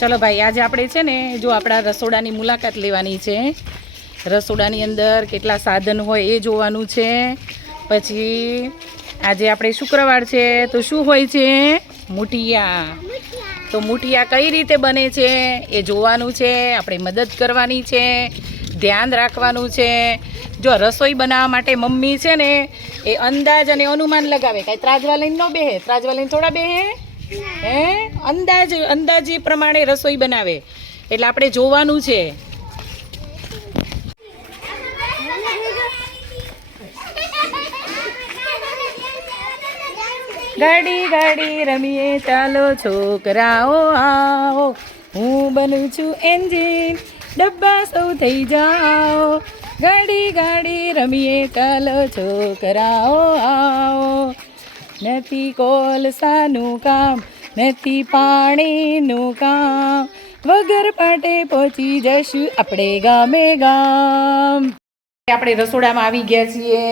ચલો ભાઈ, આજે આપણે છે ને, જો આપણા રસોડાની મુલાકાત લેવાની છે. રસોડાની અંદર કેટલા સાધન હોય એ જોવાનું છે. પછી આજે આપણે શુક્રવાર છે, તો શું હોય છે? મૂઠિયા. તો મૂઠિયા કઈ રીતે બને છે એ જોવાનું છે, આપણે મદદ કરવાની છે, ધ્યાન રાખવાનું છે. જો રસોઈ બનાવવા માટે મમ્મી છે ને, એ અંદાજ અને અનુમાન લગાવે. કાંઈ ત્રાજવા લઈને ન બેહે ત્રાજવા લઈને થોડા બેહે. હે? અંદાજ, અંદાજી પ્રમાણે રસોઈ બનાવે. એટલે આપણે જોવાનું છે. ગાડી ગાડી રમીએ, ચાલો છોકરાઓ, આવો. હું બનું છું એન્જિન, ડબ્બા સૌ થઈ જાઓ. ગાડી ગાડી રમીએ, ચાલો છોકરાઓ, આવો. નથી કોલસાનું કામ, નથી પાણીનું કામ. વગર પાટે પહોંચી જશું આપણે ગામે ગામ. આપણે રસોડામાં આવી ગયા છીએ.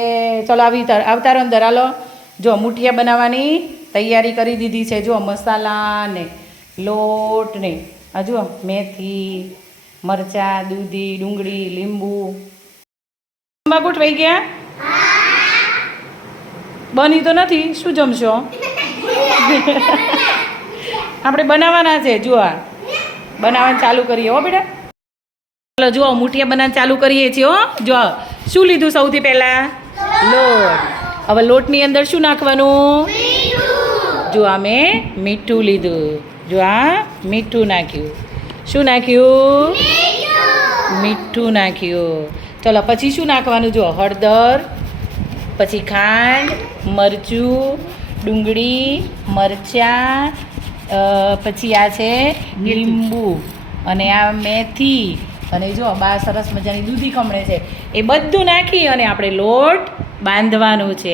ચલો, આવી તાર- આવતારો અંદર હાલો જો મુઠિયા બનાવવાની તૈયારી કરી દીધી છે. જો મસાલા ને લોટ ને, આ મેથી, મરચાં, દૂધી, ડુંગળી, લીંબુ. ગોઠવાઈ ગયા? બની તો નથી, શું જમશો? આપણે બનાવવાના છે, જુઓ બનાવવાનું ચાલુ કરીએ, હો બેટા. ચાલો જુઓ, મુઠિયા બનાવવાનું ચાલુ કરીએ છીએ, હો. જુઓ, શું લીધું સૌથી પહેલાં? લોટ. હવે લોટની અંદર શું નાખવાનું? જો આ મેં મીઠું લીધું. જો આ મીઠું નાખ્યું. શું નાખ્યું? મીઠું. નાખ્યું. ચલો, પછી શું નાખવાનું? જો હળદર પછી ખાંડ મરચું ડુંગળી મરચાં પછી આ છે લીંબુ અને આ મેથી. અને જો બા સરસ મજાની દૂધી ખમણે છે. એ બધું નાખી અને આપણે લોટ બાંધવાનું છે.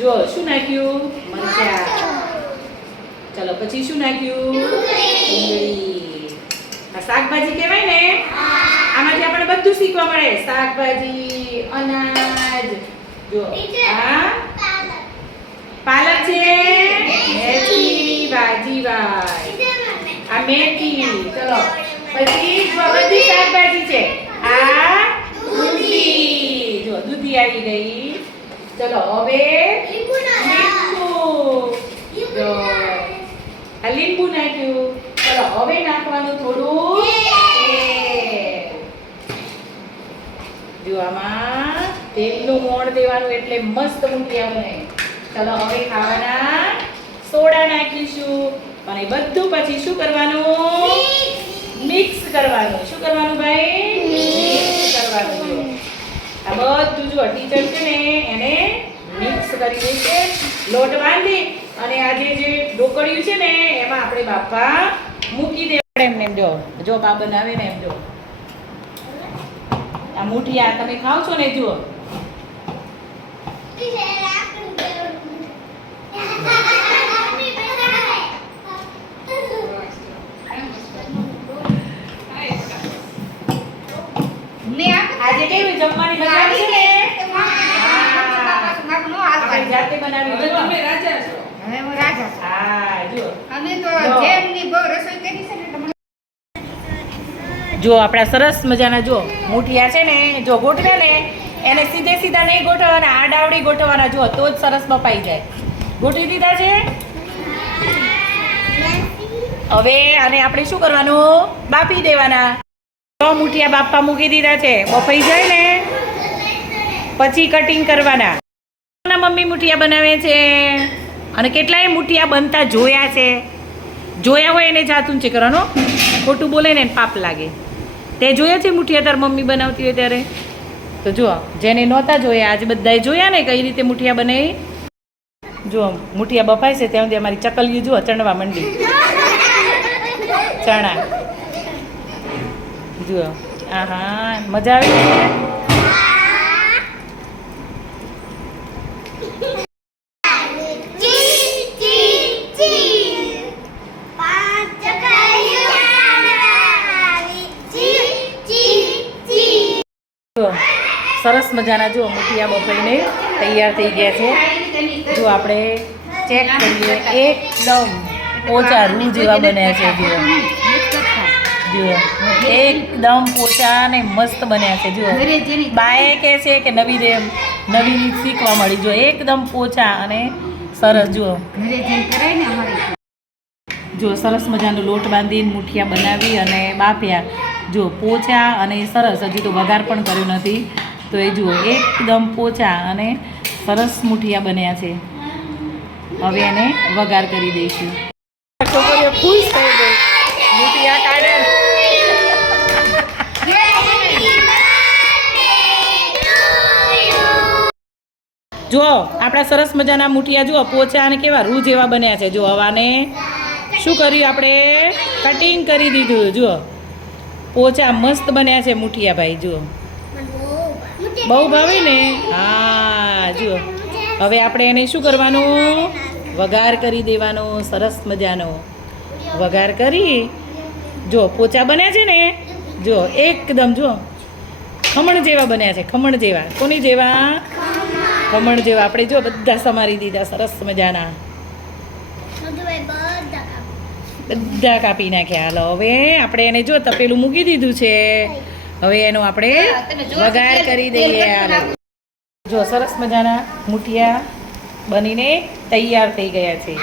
જો શું નાખ્યું? મરચાં. ચલો પછી શું નાખ્યું? ડુંગળી. આ શાકભાજી કહેવાય ને? આમાંથી આપણે બધું શીખવા મળે. શાકભાજી અનાજ. જો આ પાલક. છે? મેથી. ભાજી ભાઈ આ મેથી. ચલો પછી બધી શાકભાજી છે. આ દૂધી. જો દૂધી આવી ગઈ. ચલો હવે લીંબુ. આ લીંબુ નાખ્યું. ચલો હવે નાખવાનું થોડું જો આમાં તેલનું મોણ દેવાનું એટલે મસ્ત મુઠિયા બને ચલો હવે ખાવાના સોડા નાખીશું. અને બધું પછી શું કરવાનું? મિક્સ કરવાનું. શું કરવાનું ભાઈ? કરવાનું. આ બધું જો ટીચર છે ને, એને મિક્સ કરી દે છે લોટ બાંધી અને આજે જે ઢોકળિયું છે ને, એમાં આપણે બાપા મૂકી દે એમને એમ જો. જો બા બનાવે ને એમ જો. આ મુઠિયા તમે ખાવ છો ને જુઓ આજે કેવી જમવાની બનાવી છે જાતે બનાવી હવે. તમે રાજા છો હા જુઓ અમે તો જો. જેમની બહુ જો આપણા સરસ મજાના જો મુઠિયા છે ને, જો ગોઠવે ને, એને સીધે સીધા નહીં ગોઠવવાના આડાવડી ગોઠવવાના, જો, તો જ સરસ બપાઈ જાય. ગોઠવી દીધા છે? હવે આને આપણે શું કરવાનું? બાફી દેવાના. છ મુઠિયા બાપા મૂકી દીધા છે. બફાઈ જાય ને, પછી કટિંગ કરવાના. મમ્મી મુઠિયા બનાવે છે? અને કેટલાય મુઠિયા બનતા જોયા છે? જોયા હોય એને જાતું છે. કરવાનો? ખોટું બોલે ને પાપ લાગે. તે જોયા છે મુઠિયા તાર મમ્મી બનાવતી હોય ત્યારે? તો જુઓ, જેને નહોતા જોયા, આજે બધાએ જોયા ને કઈ રીતે મુઠિયા બનાવી જુઓ, મુઠિયા બફાય છે, ત્યાં સુધી અમારી ચકલીઓ જુઓ, ચણવા મંડી. ચણા. જુઓ. આહા, મજા આવી સરસ મજાના જુઓ મુઠિયા બફાઈને તૈયાર થઈ ગયા છે. જો આપણે ચેક કરીએ, એકદમ પોચા રૂ જેવા બન્યા છે જુઓ. જુઓ, એકદમ પોચા ને મસ્ત બન્યા છે જુઓ. બાએ કહે છે કે નવી રેમ નવી શીખવા મળી. જો એકદમ પોચા અને સરસ જુઓ. જો સરસ મજાનો લોટ બાંધીને મુઠિયા બનાવી અને બાફ્યા. જો પોચા અને સરસ. હજી તો વઘાર પણ કર્યો નથી. તો એ જુઓ, એકદમ પોચા અને સરસ મુઠિયા બન્યા છે. હવે એને વઘાર કરી દઈશું. છોકરીઓ જુઓ, આપણા સરસ મજાના મુઠિયા જુઓ, પોચા અને કેવા રૂ જેવા બન્યા છે. જો હવાને શું કર્યું આપણે? કટિંગ કરી દીધું, જુઓ. પોચા મસ્ત બન્યા છે મુઠિયા ભાઈ, જુઓ. બહુ ભાવે ને? હા, જુઓ. હવે આપણે એને શું કરવાનું? વઘાર કરી દેવાનો, સરસ મજાનો. વઘાર કરી, જો, પોચા બન્યા છે ને? જો, એકદમ જો ખમણ જેવા બન્યા છે, ખમણ જેવા. કોની જેવા? ખમણ જેવા. આપણે જો બધા સમારી દીધા, સરસ મજાના. બધા કાપી નાખ્યા. હાલો, હવે આપણે એને જો તપેલું મૂકી દીધું છે. હવે એનો આપણે વઘાર કરી દઈએ જો સરસ મજાના મુઠિયા બનીને તૈયાર થઈ ગયા છે.